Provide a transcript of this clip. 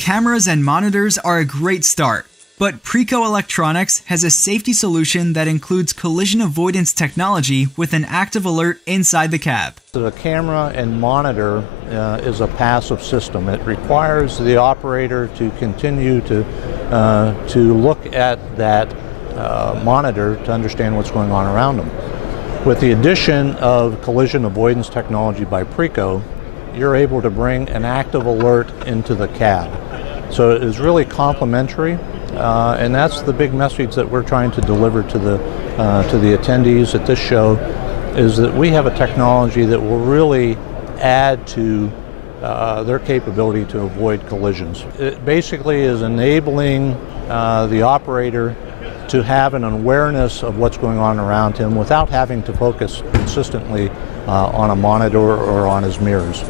Cameras and monitors are a great start, but PRECO Electronics has a safety solution that includes collision avoidance technology with an active alert inside the cab. The camera and monitor is a passive system. It requires the operator to continue to look at that monitor to understand what's going on around them. With the addition of collision avoidance technology by PRECO, you're able to bring an active alert into the cab. So it is really complementary, and that's the big message that we're trying to deliver to the attendees at this show, is that we have a technology that will really add to their capability to avoid collisions. It basically is enabling the operator to have an awareness of what's going on around him without having to focus consistently on a monitor or on his mirrors.